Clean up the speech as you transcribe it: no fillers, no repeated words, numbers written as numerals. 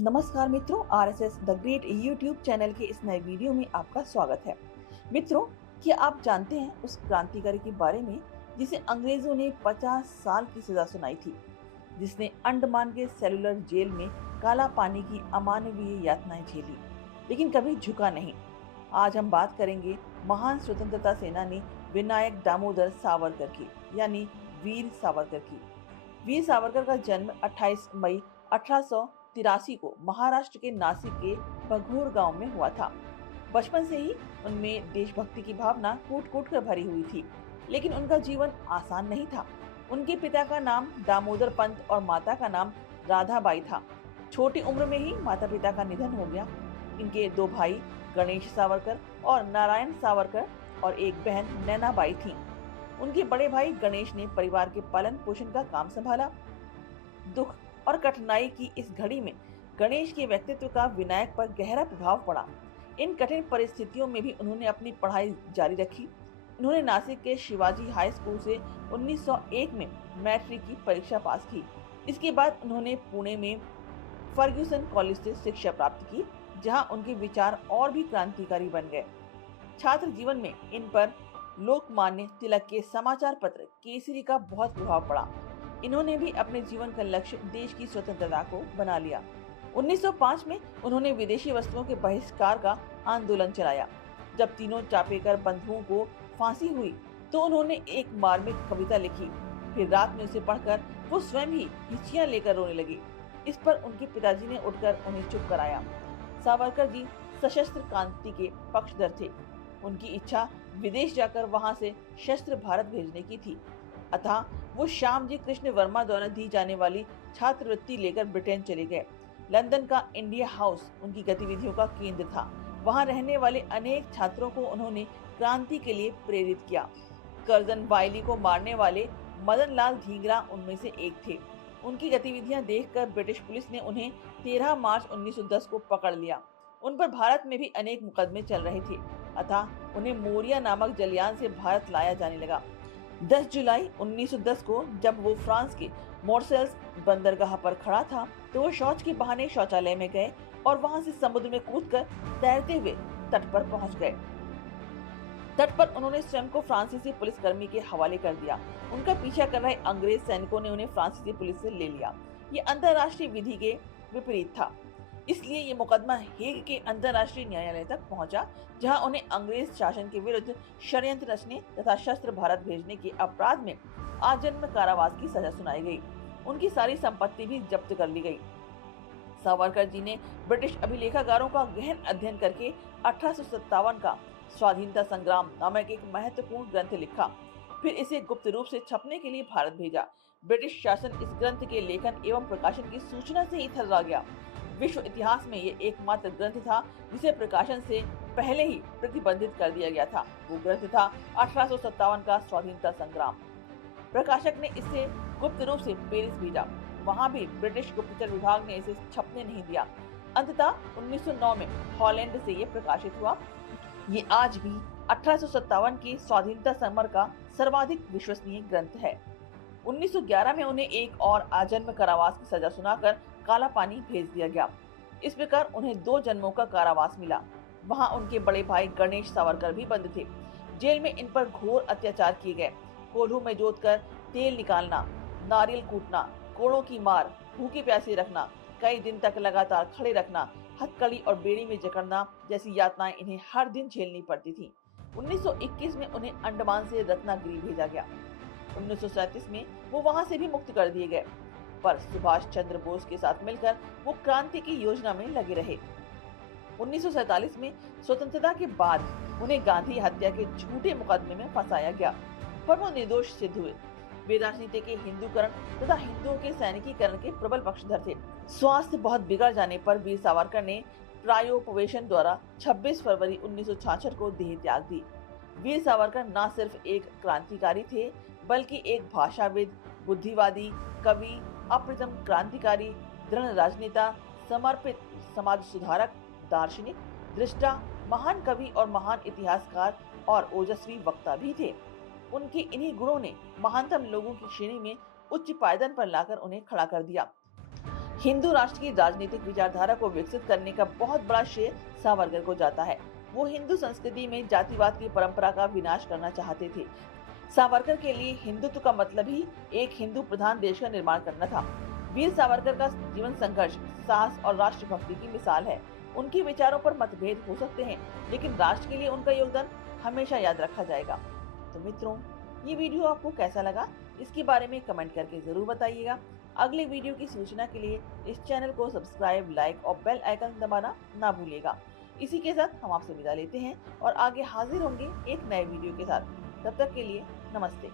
नमस्कार मित्रों, RSS the great YouTube channel के इस नए वीडियो में आपका स्वागत है। मित्रों, क्या आप जानते हैं उस क्रांतिकारी के बारे में जिसे अंग्रेजों ने 50 साल की सजा सुनाई थी, जिसने अंडमान के सेलुलर जेल में काला पानी की अमानवीय यातनाएं झेली, लेकिन कभी झुका नहीं। आज हम बात करेंगे महान स्वतंत्रता सेनानी विनायक दामोदर सावरकर की, यानी वीर सावरकर की। वीर सावरकर का जन्म 28 मई 1883 को महाराष्ट्र के नासिक के बघोर गांव में हुआ था। बचपन से ही उनमें देशभक्ति की भावना कूट कूट कर भरी हुई थी, लेकिन उनका जीवन आसान नहीं था। उनके पिता का नाम दामोदर पंत और माता का नाम राधाबाई था। छोटी उम्र में ही माता पिता का निधन हो गया। इनके दो भाई गणेश सावरकर और नारायण सावरकर और एक बहन नैनाबाई थी। उनके बड़े भाई गणेश ने परिवार के पालन पोषण का काम संभाला। दुख और कठिनाई की इस घड़ी में गणेश के व्यक्तित्व का विनायक पर गहरा प्रभाव पड़ा। इन कठिन परिस्थितियों में भी उन्होंने अपनी पढ़ाई जारी रखी। उन्होंने नासिक के शिवाजी हाई स्कूल से 1901 में मैट्रिक की परीक्षा पास की। इसके बाद उन्होंने पुणे में फर्ग्यूसन कॉलेज से शिक्षा प्राप्त की, जहां उनके विचार और भी क्रांतिकारी बन गए। छात्र जीवन में इन पर लोकमान्य तिलक के समाचार पत्र केसरी का बहुत प्रभाव पड़ा। इन्होंने भी अपने जीवन का लक्ष्य देश की स्वतंत्रता को बना लिया। 1905 में उन्होंने विदेशी वस्तुओं के बहिष्कार का आंदोलन चलाया। जब तीनों चापेकर बंधुओं को फांसी हुई तो उन्होंने एक मार्मिक कविता लिखी। फिर रात में उसे पढ़कर वो स्वयं ही हिच्कियां लेकर रोने लगी। इस पर उनके पिताजी ने उठकर उन्हें चुप कराया। सावरकर जी सशस्त्र क्रांति के पक्षधर थे। उनकी इच्छा विदेश जाकर वहां से शस्त्र भारत भेजने की थी। अतः वो श्यामजी कृष्ण वर्मा द्वारा दी जाने वाली छात्रवृत्ति लेकर ब्रिटेन चले गए। लंदन का इंडिया हाउस उनकी गतिविधियों का केंद्र था। वहां रहने वाले अनेक छात्रों को उन्होंने क्रांति के लिए प्रेरित किया। कर्जन वायली को मारने वाले मदन लाल धींगरा उनमें से एक थे। उनकी गतिविधियां देखकर ब्रिटिश पुलिस ने उन्हें 13 मार्च 1910 को पकड़ लिया। उन पर भारत में भी अनेक मुकदमे चल रहे थे, अतः उन्हें मोरिया नामक जलयान से भारत लाया जाने लगा। 10 जुलाई 1910 को जब वो फ्रांस के मोरसेल्स बंदरगाह पर खड़ा था, तो वो शौच के बहाने शौचालय में गए और वहां से समुद्र में कूदकर तैरते हुए तट पर पहुंच गए। तट पर उन्होंने स्वयं को फ्रांसीसी पुलिसकर्मी के हवाले कर दिया। उनका पीछा कर रहे अंग्रेज सैनिकों ने उन्हें फ्रांसीसी पुलिस से ले लिया। ये अंतर्राष्ट्रीय विधि के विपरीत था, इसलिए ये मुकदमा हेग के अंतर्राष्ट्रीय न्यायालय तक पहुंचा, जहां उन्हें अंग्रेज शासन के विरुद्ध षड्यंत्र रचने तथा शस्त्र भारत भेजने के अपराध में आजीवन कारावास की सजा सुनाई गई। उनकी सारी संपत्ति भी जब्त कर ली गई। सावरकर जी ने ब्रिटिश अभिलेखागारों का गहन अध्ययन करके 1857 का स्वाधीनता संग्राम नामक एक महत्वपूर्ण ग्रंथ लिखा। फिर इसे गुप्त रूप से छपने के लिए भारत भेजा। ब्रिटिश शासन इस ग्रंथ के लेखन एवं प्रकाशन की सूचना से ही थर्रा गया। विश्व इतिहास में ये एकमात्र ग्रंथ था जिसे प्रकाशन से पहले ही प्रतिबंधित कर दिया गया था। वो ग्रंथ था 1857 का स्वाधीनता संग्राम। प्रकाशक ने इसे गुप्त रूप से पेरिस भेजा। वहां भी ब्रिटिश गुप्तचर विभाग ने इसे छपने नहीं दिया। अंततः 1909 में हॉलैंड से ये प्रकाशित हुआ। ये आज भी 1857 की स्वाधीनता समर का सर्वाधिक विश्वसनीय ग्रंथ है। 1911 में उन्हें एक और आजीवन कारावास की सजा सुनाकर काला पानी भेज दिया गया। इस प्रकार उन्हें 2 जन्मों का कारावास मिला। वहां उनके बड़े भाई गणेश सावरकर भी बंद थे। जेल में इन पर घोर अत्याचार किए गए। कोल्हू में जोतकर तेल निकालना, नारियल कूटना, कोड़ों की मार, भूखे प्यासे रखना, कई दिन तक लगातार खड़े रखना, हथकड़ी और बेड़ी में जकड़ना जैसी यातनाएं इन्हें हर दिन झेलनी पड़ती थी। 1921 में उन्हें अंडमान से रत्नागिरी भेजा गया। 1937 में वो वहां से भी मुक्त कर दिए गए, पर सुभाष चंद्र बोस के साथ मिलकर वो क्रांति की योजना में लगे रहे। 1947 में स्वतंत्रता के बाद उन्हें गांधी हत्या के झूठे मुकदमे में फंसाया गया, पर वो निर्दोष सिद्ध हुए। वे राजनीति के हिंदूकरण तथा हिंदुओं के सैनिकीकरण के प्रबल पक्षधर थे। स्वास्थ्य बहुत बिगड़ जाने पर वीर सावरकर ने प्रायोपवेशन द्वारा 26 फरवरी 1966 को देह त्याग दी। वीर सावरकर न सिर्फ एक क्रांतिकारी थे, बल्कि एक भाषाविद, बुद्धिवादी, कवि, अप्रतिम क्रांतिकारी, दृढ़ राजनेता, समर्पित समाज सुधारक, दार्शनिक, दृष्टा, महान कवि और महान इतिहासकार और ओजस्वी वक्ता भी थे। उनके इन्हीं गुणों ने महानतम लोगों की श्रेणी में उच्च पायदान पर लाकर उन्हें खड़ा कर दिया। हिंदू राष्ट्र की राजनीतिक विचारधारा को विकसित करने का बहुत बड़ा श्रेय सावरकर को जाता है। वो हिंदू संस्कृति में जातिवाद की परंपरा का विनाश करना चाहते थे। सावरकर के लिए हिंदुत्व का मतलब ही एक हिंदू प्रधान देश का निर्माण करना था। वीर सावरकर का जीवन संघर्ष, साहस और राष्ट्रभक्ति की मिसाल है। उनके विचारों पर मतभेद हो सकते हैं, लेकिन राष्ट्र के लिए उनका योगदान हमेशा याद रखा जाएगा। तो मित्रों, ये वीडियो आपको कैसा लगा, इसके बारे में कमेंट करके जरूर बताइएगा। अगले वीडियो की सूचना के लिए इस चैनल को सब्सक्राइब, लाइक और बेल आइकन दबाना ना भूलिएगा। इसी के साथ हम आपसे विदा लेते हैं और आगे हाजिर होंगे एक नए वीडियो के साथ। तब तक के लिए नमस्ते।